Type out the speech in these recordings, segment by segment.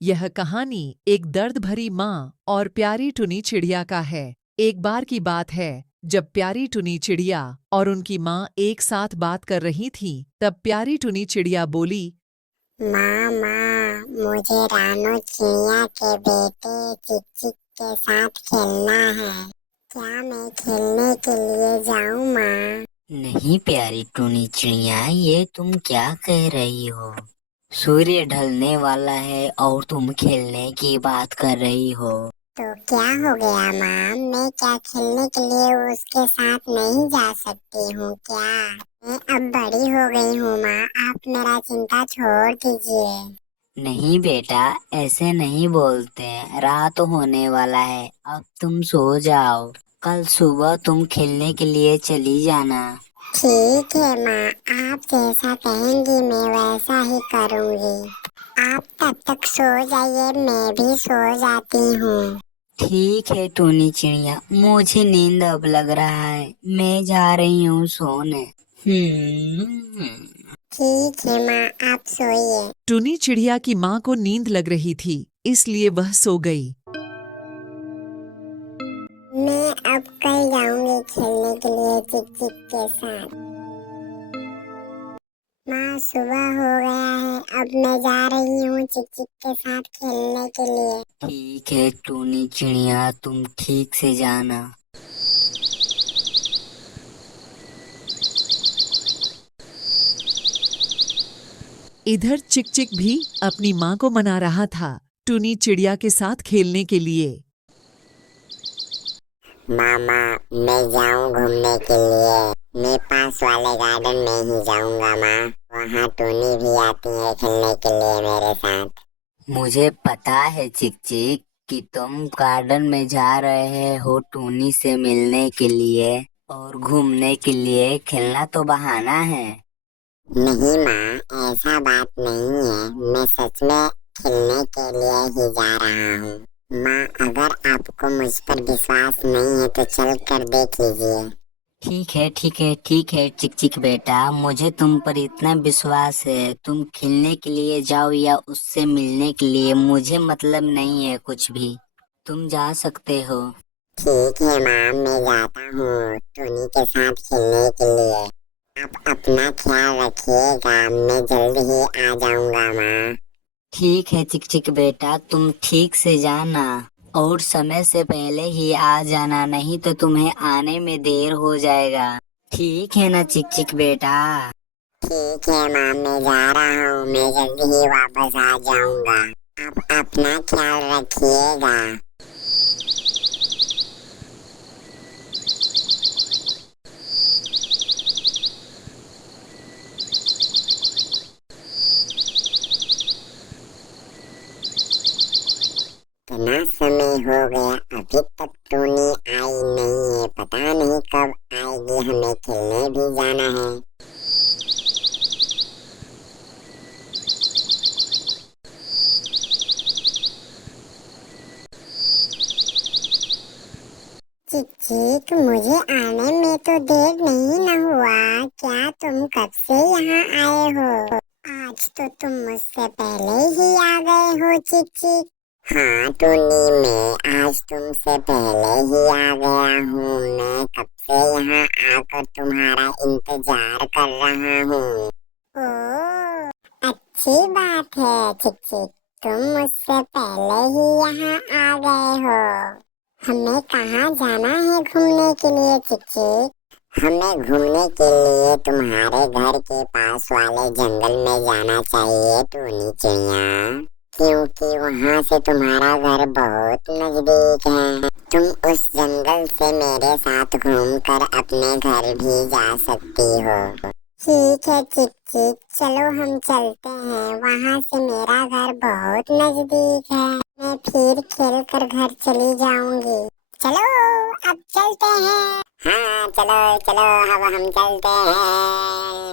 यह कहानी एक दर्द भरी माँ और प्यारी टुनी चिड़िया का है। एक बार की बात है जब प्यारी टुनी चिड़िया और उनकी माँ एक साथ बात कर रही थी, तब प्यारी टुनी चिड़िया बोली, माँ माँ, मुझे रानो चिड़िया के बेटे चिक चिक के साथ खेलना है। क्या मैं खेलने के लिए जाऊँ माँ? नहीं प्यारी टूनी चिड़िया, ये तुम क्या कह रही हो? सूर्य ढलने वाला है और तुम खेलने की बात कर रही हो। तो क्या हो गया माँ? मैं क्या खेलने के लिए उसके साथ नहीं जा सकती हूँ क्या? मैं अब बड़ी हो गई हूँ माँ, आप मेरा चिंता छोड़ दीजिए। नहीं बेटा, ऐसे नहीं बोलते। रात होने वाला है, अब तुम सो जाओ। कल सुबह तुम खेलने के लिए चली जाना। ठीक है माँ, आप जैसा कहेंगी मैं वैसा ही करूँगी। आप तब तक सो जाइए, मैं भी सो जाती हूँ। ठीक है टूनी चिड़िया, मुझे नींद अब लग रहा है, मैं जा रही हूँ सोने। ठीक है माँ, आप सोइए। टुनी चिड़िया की माँ को नींद लग रही थी, इसलिए वह सो गई। मैं अब कल जाऊंगी खेलने के लिए चिक चिक के साथ। माँ, सुबह हो गया है, अब मैं जा रही हूँ चिक चिक के साथ खेलने के लिए। ठीक है टूनी चिड़िया, तुम ठीक से जाना। इधर चिक चिक भी अपनी माँ को मना रहा था टुनी चिड़िया के साथ खेलने के लिए। मामा, मैं जाऊँ घूमने के लिए। मैं पास वाले गार्डन में ही जाऊंगा माँ। वहाँ टूनी भी आती है खेलने के लिए मेरे साथ। मुझे पता है चिक चिक कि तुम गार्डन में जा रहे हो टूनी से मिलने के लिए और घूमने के लिए। खेलना तो बहाना है। नहीं माँ, ऐसा बात नहीं है। मैं सच में खेलने के लिए ही जा रहा हूँ। माँ, अगर आपको मुझ पर विश्वास नहीं है तो चल कर देख लीजिए। ठीक है ठीक है ठीक है चिक चिक बेटा, मुझे तुम पर इतना विश्वास है। तुम खेलने के लिए जाओ या उससे मिलने के लिए, मुझे मतलब नहीं है कुछ भी। तुम जा सकते हो। ठीक है माँ, मैं जाता हूँ टोनी के साथ खेलने के लिए। आप अपना ख्याल रखिएगा, मैं जल्द ही आ जाऊंगा माँ। ठीक है चिक चिक बेटा, तुम ठीक से जाना और समय से पहले ही आ जाना, नहीं तो तुम्हें आने में देर हो जाएगा। ठीक है ना चिक चिक बेटा? ठीक है माँ, मैं जा रहा हूँ, मैं जल्द ही वापस आ जाऊंगा। आप अपना ख्याल रखिएगा। इतना समय हो गया, अभी तक टोनी आई नहीं है। पता नहीं कब आएगी, हमें खेलने भी जाना है। चिक चिक, मुझे आने में तो देर नहीं न हुआ। क्या तुम कब से यहाँ आए हो? आज तो तुम मुझसे पहले ही आ गए हो चिक चिक। हाँ टोनी, मैं आज तुमसे पहले ही आ गया हूँ। मैं कब से यहाँ आकर तुम्हारा इंतजार कर रहा हूँ। ओह, अच्छी बात है चिक चिक, तुम मुझसे पहले ही यहाँ आ गए हो। हमें कहाँ जाना है घूमने के लिए चिक चिक? हमें घूमने के लिए तुम्हारे घर के पास वाले जंगल में जाना चाहिए टूनी चिड़िया, क्योंकि वहाँ से तुम्हारा घर बहुत नजदीक है। तुम उस जंगल से मेरे साथ घूमकर अपने घर भी जा सकती हो। ठीक है चिक चिक, चलो हम चलते हैं। वहाँ से मेरा घर बहुत नजदीक है। मैं फिर खेल कर घर चली जाऊंगी। चलो, अब चलते हैं। हाँ चलो चलो, अब हम चलते हैं।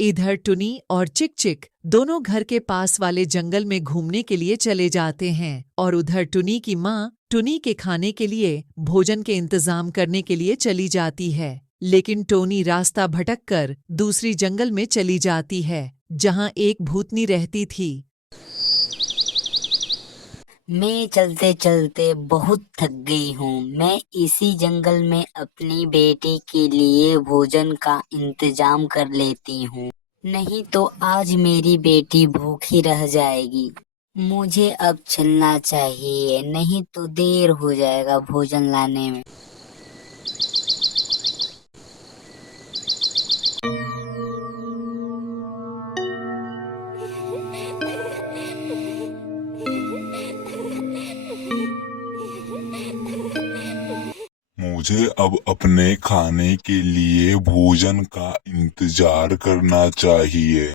इधर टुनी और चिक चिक दोनों घर के पास वाले जंगल में घूमने के लिए चले जाते हैं और उधर टुनी की माँ टुनी के खाने के लिए भोजन के इंतजाम करने के लिए चली जाती है, लेकिन टोनी रास्ता भटककर दूसरी जंगल में चली जाती है, जहां एक भूतनी रहती थी। मैं चलते चलते बहुत थक गई हूँ। मैं इसी जंगल में अपनी बेटी के लिए भोजन का इंतजाम कर लेती हूँ, नहीं तो आज मेरी बेटी भूखी रह जाएगी। मुझे अब चलना चाहिए, नहीं तो देर हो जाएगा भोजन लाने में। मुझे अब अपने खाने के लिए भोजन का इंतजार करना चाहिए।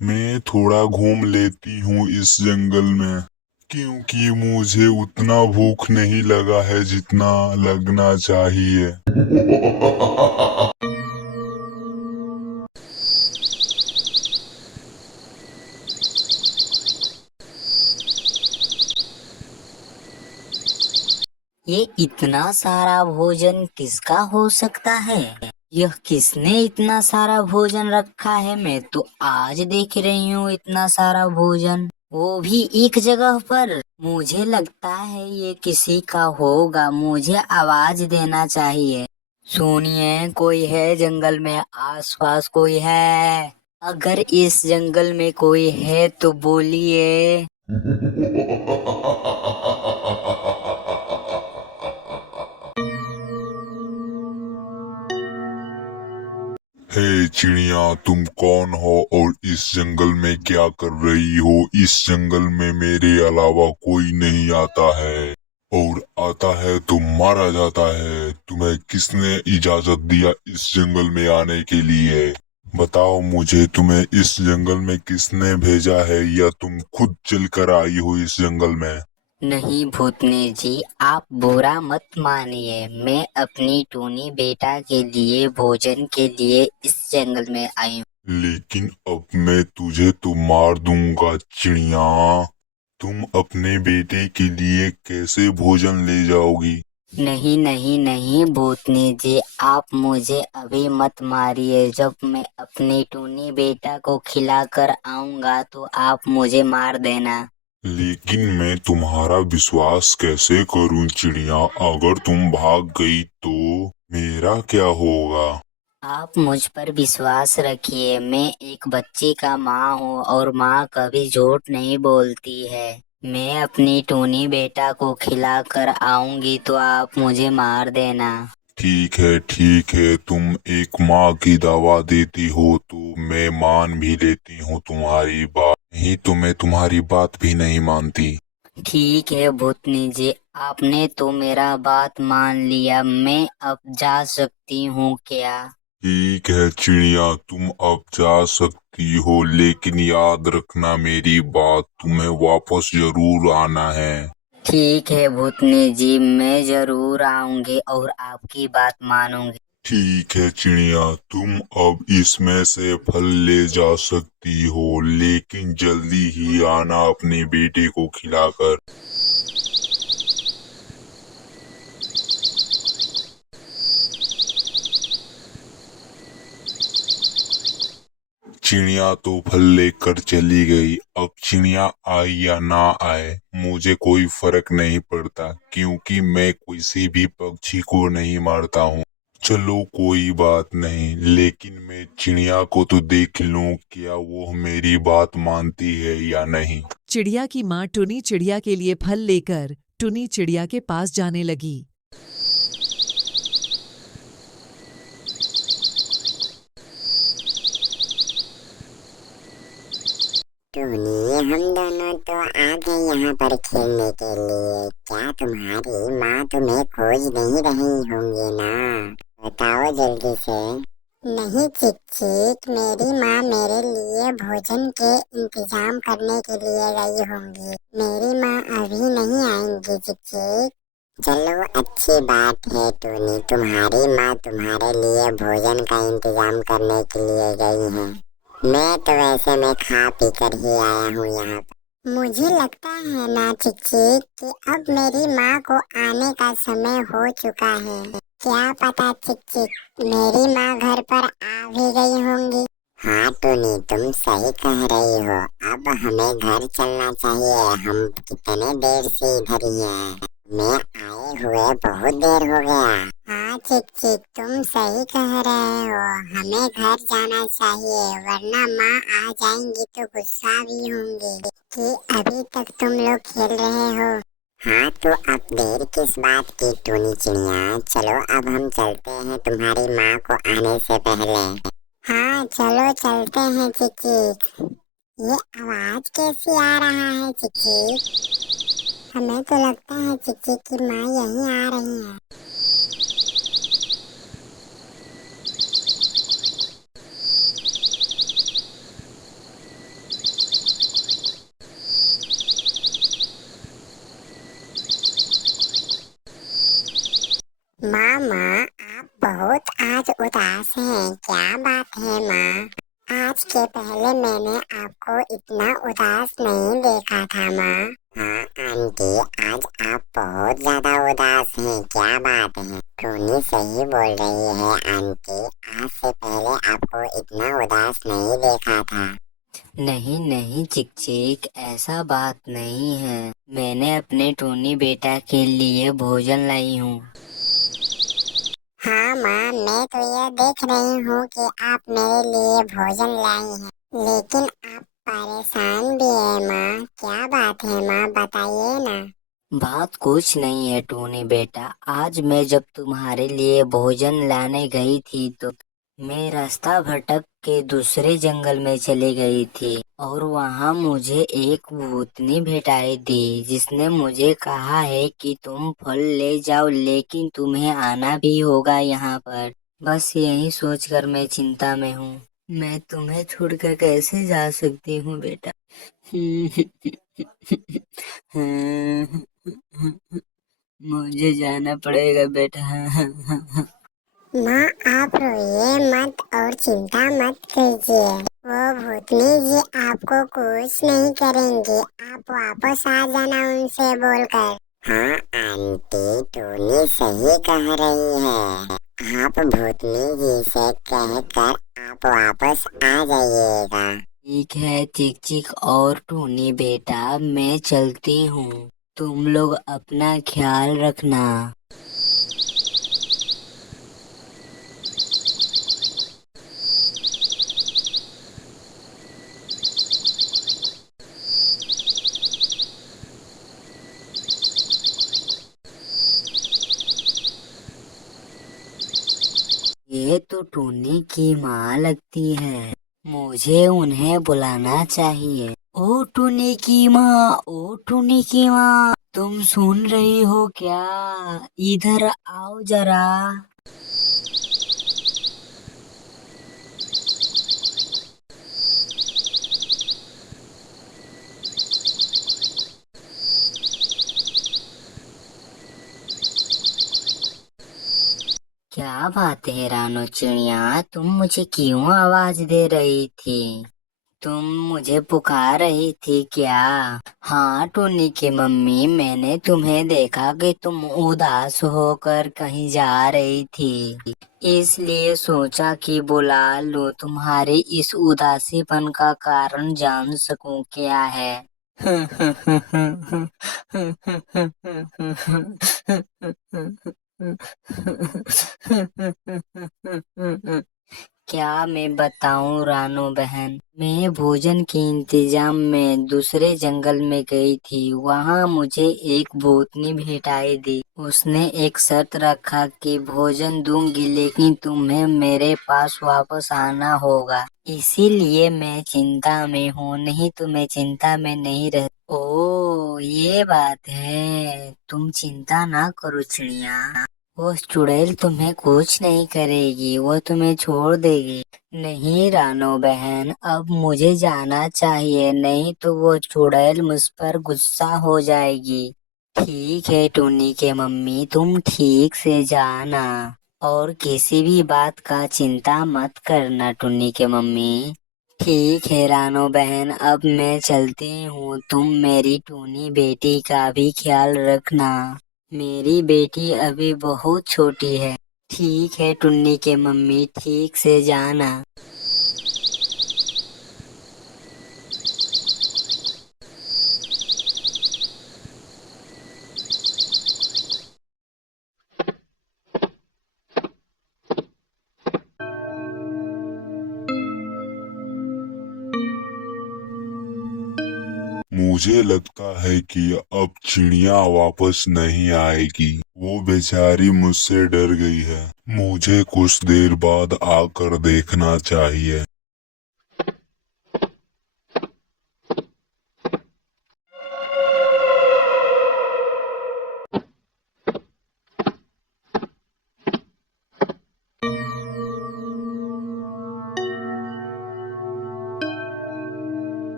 मैं थोड़ा घूम लेती हूँ इस जंगल में, क्योंकि मुझे उतना भूख नहीं लगा है जितना लगना चाहिए। ये इतना सारा भोजन किसका हो सकता है? यह किसने इतना सारा भोजन रखा है? मैं तो आज देख रही हूँ इतना सारा भोजन, वो भी एक जगह पर। मुझे लगता है ये किसी का होगा, मुझे आवाज देना चाहिए। सुनिए, कोई है जंगल में? आसपास कोई है? अगर इस जंगल में कोई है तो बोलिए। हे चिड़िया, तुम कौन हो और इस जंगल में क्या कर रही हो? इस जंगल में मेरे अलावा कोई नहीं आता है, और आता है तो मारा जाता है। तुम्हें किसने इजाजत दिया इस जंगल में आने के लिए? बताओ मुझे, तुम्हें इस जंगल में किसने भेजा है, या तुम खुद चलकर आई हो इस जंगल में? नहीं भूतनी जी, आप बुरा मत मानिए। मैं अपनी टूनी बेटा के लिए भोजन के लिए इस जंगल में आई हूँ। लेकिन अब मैं तुझे तो मार दूंगा चिड़िया। तुम अपने बेटे के लिए कैसे भोजन ले जाओगी? नहीं नहीं नहीं भूतनी जी, आप मुझे अभी मत मारिए। जब मैं अपनी टूनी बेटा को खिलाकर आऊंगा तो आप मुझे मार देना। लेकिन मैं तुम्हारा विश्वास कैसे करूं चिड़िया? अगर तुम भाग गई तो मेरा क्या होगा? आप मुझ पर विश्वास रखिए। मैं एक बच्ची का माँ हूँ और माँ कभी झूठ नहीं बोलती है। मैं अपनी टूनी बेटा को खिला कर आऊंगी तो आप मुझे मार देना। ठीक है, तुम एक माँ की दवा देती हो तो मैं मान भी लेती हूँ तुम्हारी बात, नहीं तो मैं तुम्हारी बात भी नहीं मानती। ठीक है भूतनी जी, आपने तो मेरा बात मान लिया। मैं अब जा सकती हूँ क्या? ठीक है चिड़िया, तुम अब जा सकती हो, लेकिन याद रखना मेरी बात, तुम्हें वापस जरूर आना है। ठीक है भूतनी जी, मैं जरूर आऊंगी और आपकी बात मानूंगी। ठीक है चिड़िया, तुम अब इसमें से फल ले जा सकती हो, लेकिन जल्दी ही आना अपने बेटे को खिलाकर। चिड़िया तो फल लेकर चली गई। अब चिड़िया आए या ना आए मुझे कोई फर्क नहीं पड़ता, क्योंकि मैं किसी भी पक्षी को नहीं मारता हूँ। चलो कोई बात नहीं, लेकिन मैं चिड़िया को तो देख लूं, क्या वो मेरी बात मानती है या नहीं। चिड़िया की माँ टुनी चिड़िया के लिए फल लेकर टुनी चिड़िया के पास जाने लगी। टूनी, हम दोनों तो आ गए यहाँ पर खेलने के लिए। क्या तुम्हारी माँ तुम्हें खोज नहीं रही होंगी ना? बताओ जल्दी से। नहीं चिक चिक, मेरी माँ मेरे लिए भोजन के इंतजाम करने के लिए गई होंगी। मेरी माँ अभी नहीं आएंगी चिक चिक। चलो अच्छी बात है टूनी, तुम्हारी माँ तुम्हारे लिए भोजन का इंतजाम करने के लिए गई है। मैं तो वैसे मैं खा पी कर ही आया हूँ यहाँ पर। मुझे लगता है ना चिकचिक कि अब मेरी माँ को आने का समय हो चुका है। क्या पता चिकचिक मेरी माँ घर पर आ भी गई होंगी। हाँ टूनी तुम सही कह रही हो, अब हमें घर चलना चाहिए। हम कितने देर से इधर ही हैं। मैं आए हुए बहुत देर हो गया। हाँ चिक चिक तुम सही कह रहे हो, हमें घर जाना चाहिए वरना माँ आ जाएंगी तो गुस्सा भी होंगी कि अभी तक तुम लोग खेल रहे हो। हाँ तो अब देर किस बात की टूनी चिड़िया, चलो अब हम चलते हैं तुम्हारी माँ को आने से पहले। हाँ चलो चलते हैं चिकी। ये आवाज कैसी आ रहा है चिकी? हमें तो लगता है चिकी की माँ यहीं आ रही है। माँ आप बहुत आज उदास हैं, क्या बात है माँ? आज के पहले मैंने आपको इतना उदास नहीं देखा था माँ। हाँ आंटी आज आप बहुत ज्यादा उदास हैं, क्या बात है? टोनी सही बोल रही है आंटी, आज से पहले आपको इतना उदास नहीं देखा था। नहीं नहीं चिक चिक, ऐसा बात नहीं है। मैंने अपने टोनी बेटा के लिए भोजन लाई हूँ। हाँ माँ मैं तो ये देख रही हूँ कि आप मेरे लिए भोजन लाई हैं, लेकिन आप परेशान भी है माँ, क्या बात है माँ बताइए ना। बात कुछ नहीं है टोनी बेटा, आज मैं जब तुम्हारे लिए भोजन लाने गई थी तो मैं रास्ता भटक के दूसरे जंगल में चली गई थी और वहाँ मुझे एक भूतनी भेंटाई दी जिसने मुझे कहा है कि तुम फल ले जाओ लेकिन तुम्हें आना भी होगा यहाँ पर। बस यही सोचकर मैं चिंता में हूँ। मैं तुम्हें छोड़कर कैसे जा सकती हूँ बेटा? मुझे जाना पड़ेगा बेटा। माँ आप रोइए मत और चिंता मत कीजिए, वो भूतनी जी आपको कुछ नहीं करेंगी, आप वापस आ जाना उनसे बोलकर। हाँ आंटी टोनी सही कह रही है, आप भूतनी जी से कहकर आप वापस आ जाइएगा। ठीक है चिक चिक और टोनी बेटा, मैं चलती हूँ। तुम लोग अपना ख्याल रखना। ये तो टोनी की माँ लगती है, मुझे उन्हें बुलाना चाहिए। ओ टोनी की माँ, ओ टोनी की माँ, तुम सुन रही हो क्या? इधर आओ जरा। क्या बात है रानो चिड़िया, तुम मुझे क्यों आवाज दे रही थी? तुम मुझे पुकार रही थी क्या? हाँ टोनी की मम्मी, मैंने तुम्हें देखा कि तुम उदास होकर कहीं जा रही थी, इसलिए सोचा कि बुला लो, तुम्हारे इस उदासीपन का कारण जान सकूं क्या है। क्या मैं बताऊं रानो बहन, मैं भोजन के इंतजाम में दूसरे जंगल में गई थी, वहाँ मुझे एक भूतनी भेंटाई दी। उसने एक शर्त रखा कि भोजन दूंगी लेकिन तुम्हें मेरे पास वापस आना होगा, इसीलिए मैं चिंता में हूँ, नहीं तो मैं चिंता में नहीं रह। ओ ये बात है, तुम चिंता ना करो चिड़िया, वो चुड़ैल तुम्हें कुछ नहीं करेगी, वो तुम्हें छोड़ देगी। नहीं रानो बहन, अब मुझे जाना चाहिए, नहीं तो वो चुड़ैल मुझ पर गुस्सा हो जाएगी। ठीक है टूनी के मम्मी, तुम ठीक से जाना और किसी भी बात का चिंता मत करना टूनी के मम्मी। ठीक है रानो बहन, अब मैं चलती हूँ। तुम मेरी टूनी बेटी का भी ख्याल रखना। मेरी बेटी अभी बहुत छोटी है। ठीक है टुन्नी के मम्मी, ठीक से जाना। मुझे लगता है कि अब चिड़िया वापस नहीं आएगी। वो बेचारी मुझसे डर गई है। मुझे कुछ देर बाद आकर देखना चाहिए।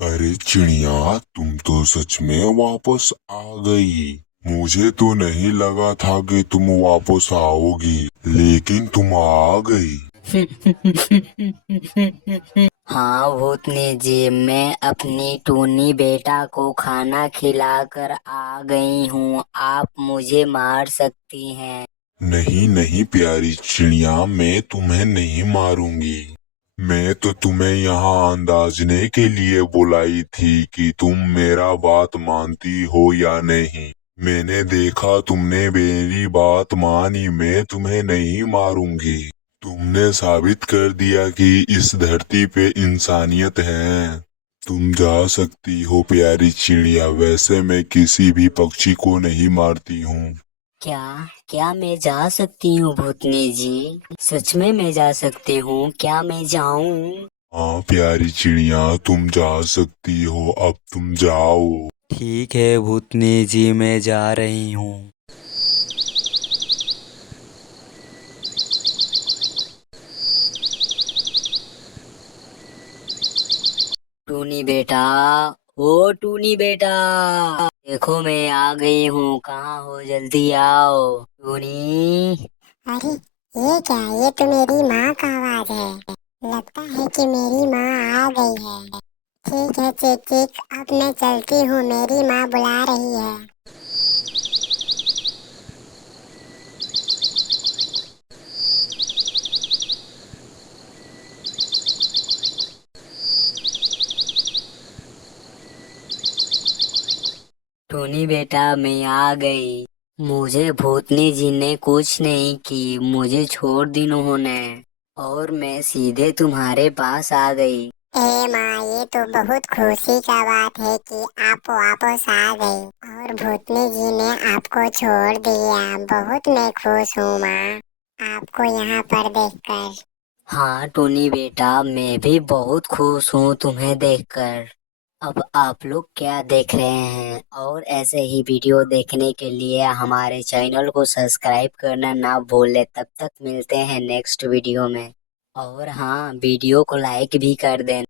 अरे चिड़िया, तुम तो सच में वापस आ गई। मुझे तो नहीं लगा था कि तुम वापस आओगी, लेकिन तुम आ गई। हाँ भूतनी जी, मैं अपनी टूनी बेटा को खाना खिलाकर आ गई हूँ। आप मुझे मार सकती हैं। नहीं नहीं प्यारी चिड़िया, मैं तुम्हें नहीं मारूंगी। मैं तो तुम्हें यहाँ अंदाजने के लिए बुलाई थी कि तुम मेरा बात मानती हो या नहीं। मैंने देखा तुमने मेरी बात मानी, मैं तुम्हें नहीं मारूंगी। तुमने साबित कर दिया कि इस धरती पे इंसानियत है। तुम जा सकती हो प्यारी चिड़िया। वैसे मैं किसी भी पक्षी को नहीं मारती हूँ। क्या क्या मैं जा सकती हूँ भूतनी जी? सच में मैं जा सकती हूँ? क्या मैं जाऊँ? हाँ प्यारी चिड़िया, तुम जा सकती हो। अब तुम जाओ। ठीक है भूतनी जी, मैं जा रही हूँ। टूनी बेटा, ओ टूनी बेटा, देखो मैं आ गई हूँ। कहाँ हो? जल्दी आओ टूनी। अरे ये क्या, ये तो मेरी माँ का आवाज है। लगता है कि मेरी माँ आ गई है। ठीक है चिक चिक, अब मैं चलती हूँ, मेरी माँ बुला रही है। टूनी बेटा, मैं आ गई। मुझे भूतनी जी ने कुछ नहीं की, मुझे छोड़ दी उन्होंने और मैं सीधे तुम्हारे पास आ गई। ए माँ, ये तो बहुत खुशी का बात है कि आप वापस आ गई और भूतनी जी ने आपको छोड़ दिया। बहुत मैं खुश हूँ माँ, आपको यहाँ पर देखकर। हाँ टूनी बेटा, मैं भी बहुत खुश हूँ तुम्हें देखकर। अब आप लोग क्या देख रहे हैं? और ऐसे ही वीडियो देखने के लिए हमारे चैनल को सब्सक्राइब करना ना भूलें। तब तक मिलते हैं नेक्स्ट वीडियो में। और हाँ, वीडियो को लाइक भी कर दें।